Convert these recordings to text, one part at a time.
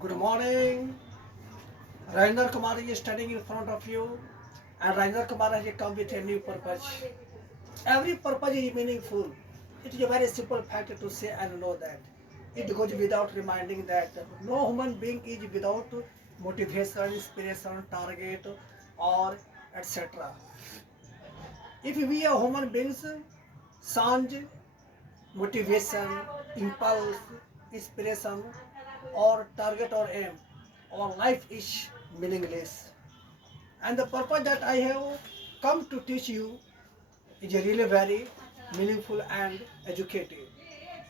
Good morning. Rajinder Kumar is standing in front of you, and Rajinder Kumar has come with a new purpose. Every purpose is meaningful. It is a very simple fact to say and know that. It goes without reminding that no human being is without motivation, inspiration, target, or etc. If we are human beings, sans motivation, impulse, inspiration, or target or aim, our life is meaningless. And the purpose that I have come to teach you is really very meaningful and educative.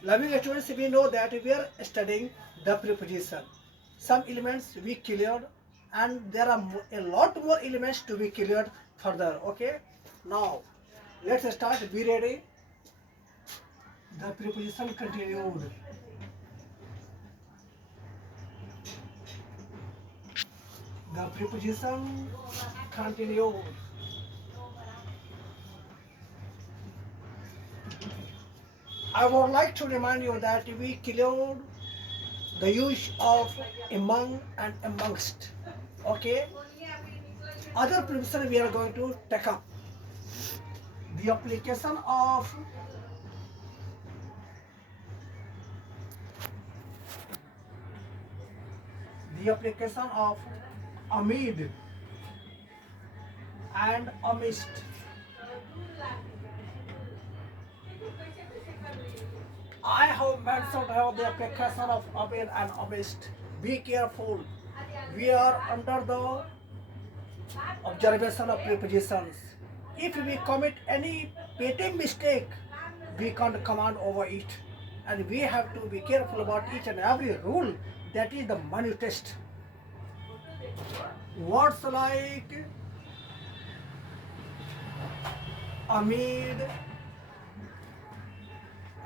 Loving students, we know that we are studying the preposition. Some elements we cleared, and there are a lot more elements to be cleared further. Okay, now let's start. Be ready. The preposition continued. The preposition continued. I would like to remind you that we cleared the use of among and amongst. Okay, other preposition we are going to take up. The application of amid and amidst. I have mentioned how the application of amid and amidst. Be careful. We are under the observation of prepositions. If we commit any petty mistake, we can't command over it. And we have to be careful about each and every rule. That is the money test. Words like amid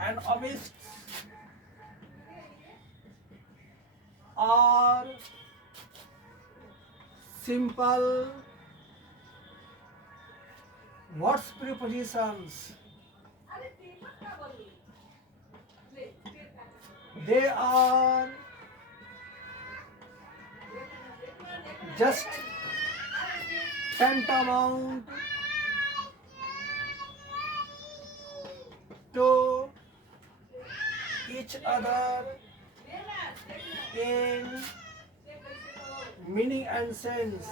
and amidst are simple words prepositions. They are just tantamount to each other in meaning and sense,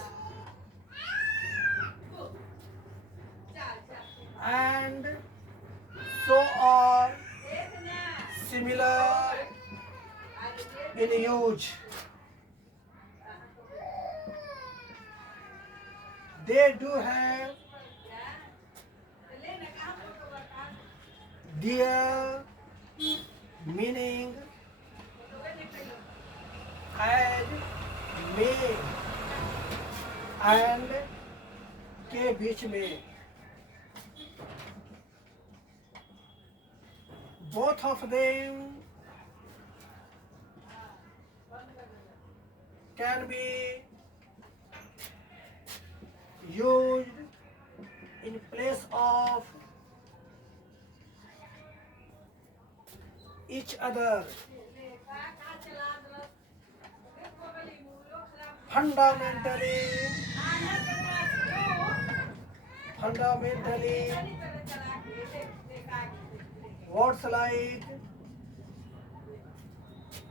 and so are similar in use. They do have their meaning as में and के बीच में. Both of them can be used in place of each other. Fundamentally, words like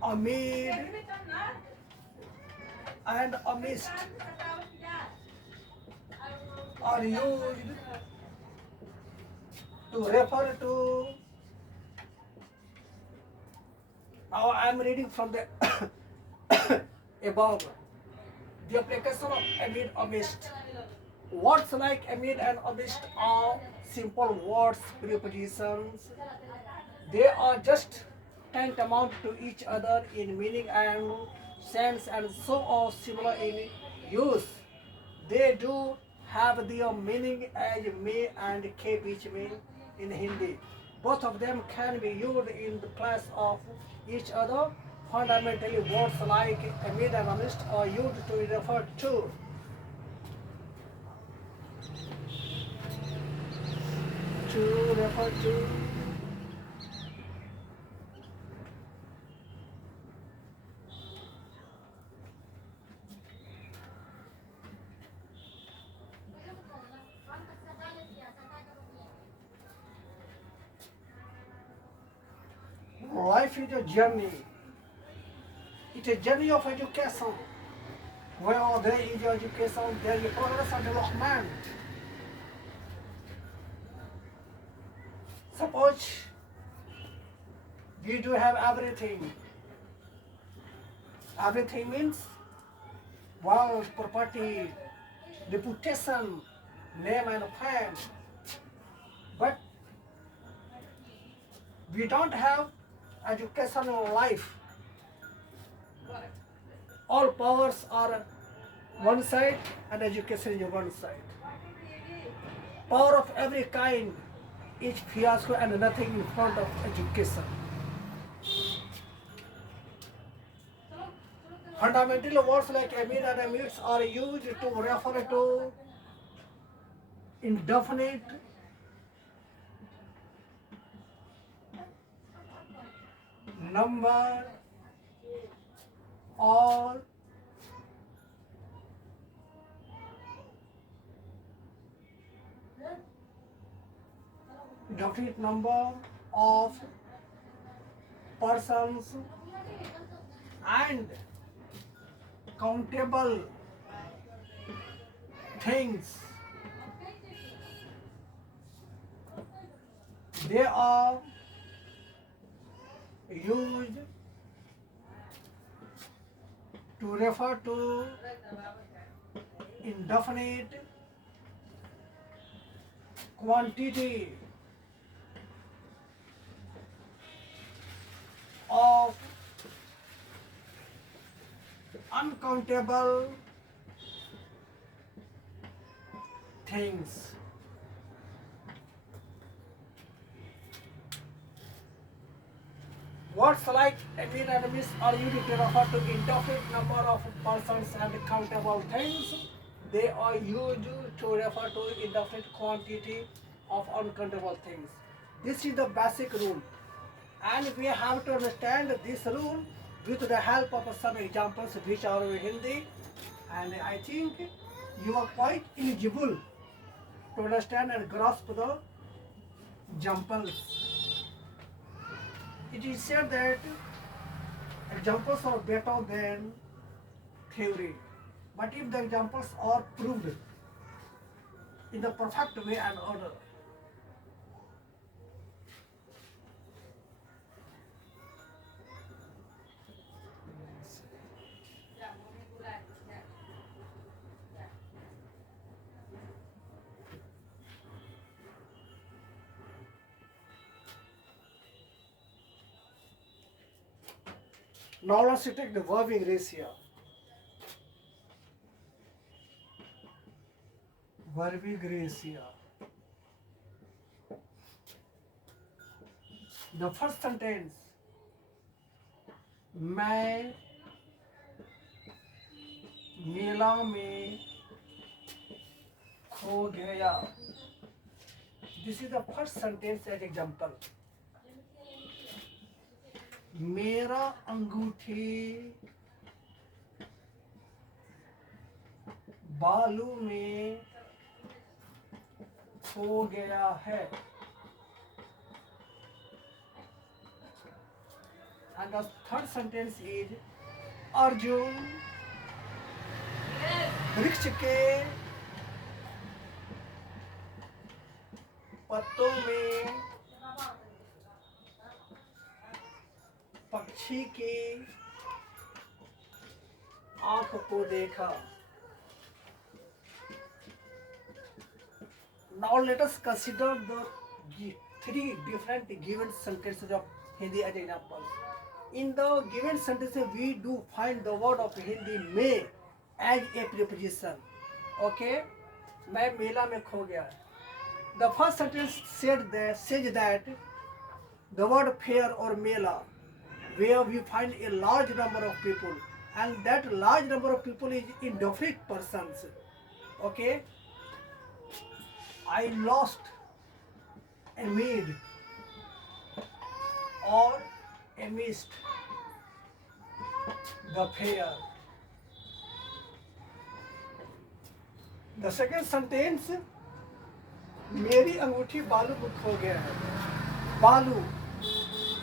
amid and amidst are used to refer to. Now I am reading from the above. The application of amid amidst. Words like amid and amidst are simple words prepositions. They are just tantamount to each other in meaning and sense, and so are similar in use. They do have their meaning as me and ke beech mein in Hindi. Both of them can be used in the place of each other. Fundamentally, words like amid and amidst are used to refer to refer to life is a journey. It's a journey of education. Where there is education, there is progress and development. Suppose we do have everything. Everything means wealth, property, reputation, name and fame. But we don't have educational life. All powers are one side and education is one side. Power of every kind is fiasco and nothing in front of education. Fundamental words like amid and amidst are used to refer to indefinite number or definite number of persons and countable things. They are used to refer to indefinite quantity of uncountable things. Words like amid and amidst are used to refer to indefinite number of persons and countable things. They are used to refer to indefinite quantity of uncountable things. This is the basic rule, and we have to understand this rule with the help of some examples which are in Hindi, and I think you are quite eligible to understand and grasp the examples. It is said that examples are better than theory, but if the examples are proved in the perfect way and order, now let's take the verb ratio. Verb ratio. The first sentence, मैं मेला में खो गया. This is the first sentence as example. मेरा अंगूठी बालू में खो गया है. And the third sentence is Arjun वृक्ष के पत्तों में पक्षी की आंख को देखा. Now let us consider the three different given sentences of Hindi as examples. In the given sentences, we do find the word of Hindi में as a preposition. Okay, मैं मेला में खो गया. The first sentence says that the word fair or mela, where we find a large number of people, and that large number of people is indefinite persons. Okay, I lost amid or amidst the fair. The second sentence, मेरी अंगूठी बालू में खो गया है. बालू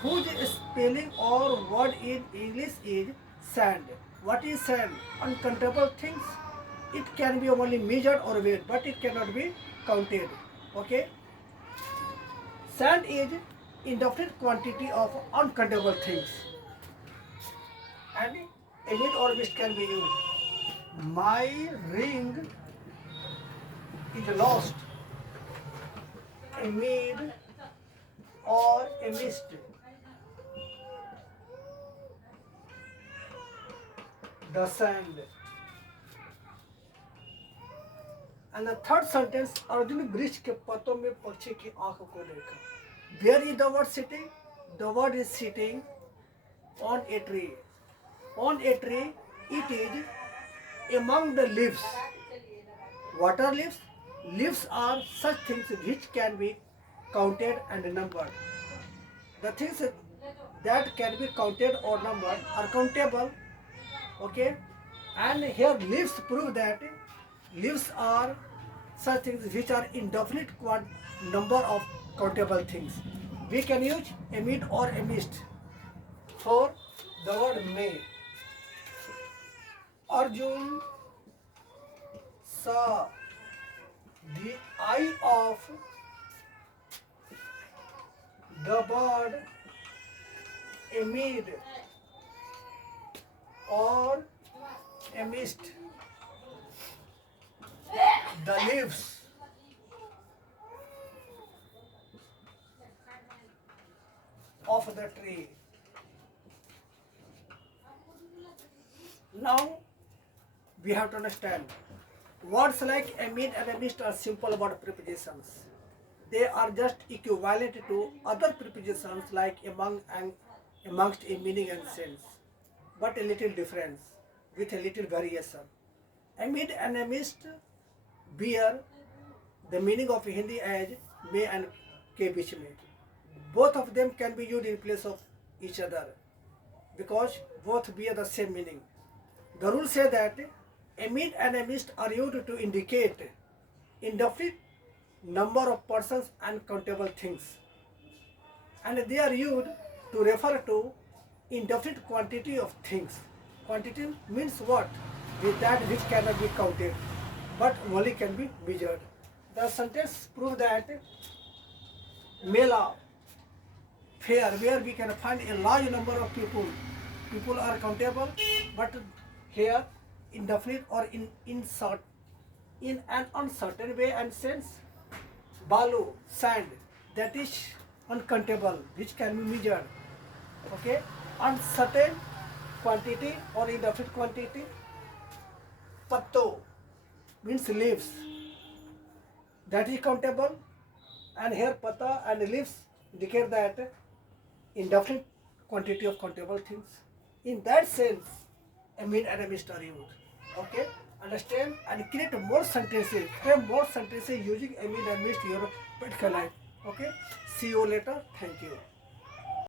whose spelling or word in English is sand. What is sand? Uncountable things. It can be only measured or weighed, but it cannot be counted. Okay. Sand is indefinite quantity of uncountable things, and a mid or mist can be used. My ring is lost. A mid or a mist. The sand. And the third sentence, Arjun वृक्ष के पत्तों में पक्षी की आंख को देखा. Where is the bird sitting? The bird is sitting on a tree. On a tree, it is among the leaves. What are leaves? Leaves are such things which can be counted and numbered. The things that can be counted or numbered are countable. Okay, and here leaves prove that leaves are such things which are indefinite number of countable things. We can use a mid or a mist for the word may. Arjun saw the eye of the bird amid or amidst the leaves of the tree. Now we have to understand words like amid and amidst are simple word prepositions. They are just equivalent to other prepositions like among and amongst in meaning and sense, but a little difference with a little variation. Amid and amidst bear the meaning of Hindi as may and ke beech mein. Both of them can be used in place of each other because both bear the same meaning. The rule says that amid and amidst are used to indicate indefinite number of persons and countable things, and they are used to refer to indefinite quantity of things. Quantity means what? With that which cannot be counted but only can be measured. The sentence proves that Mela, fair, where we can find a large number of people. People are countable, but here indefinite or in an uncertain way and sense. Balu, sand, that is uncountable, which can be measured. Okay, uncertain quantity or indefinite quantity. Patto means leaves, that is countable, and here pata and leaves indicate that indefinite quantity of countable things. In that sense, amid and amidst are used. Okay, understand and create more sentences. Frame more sentences using amid and amidst your practical life. Okay, see you later. Thank you.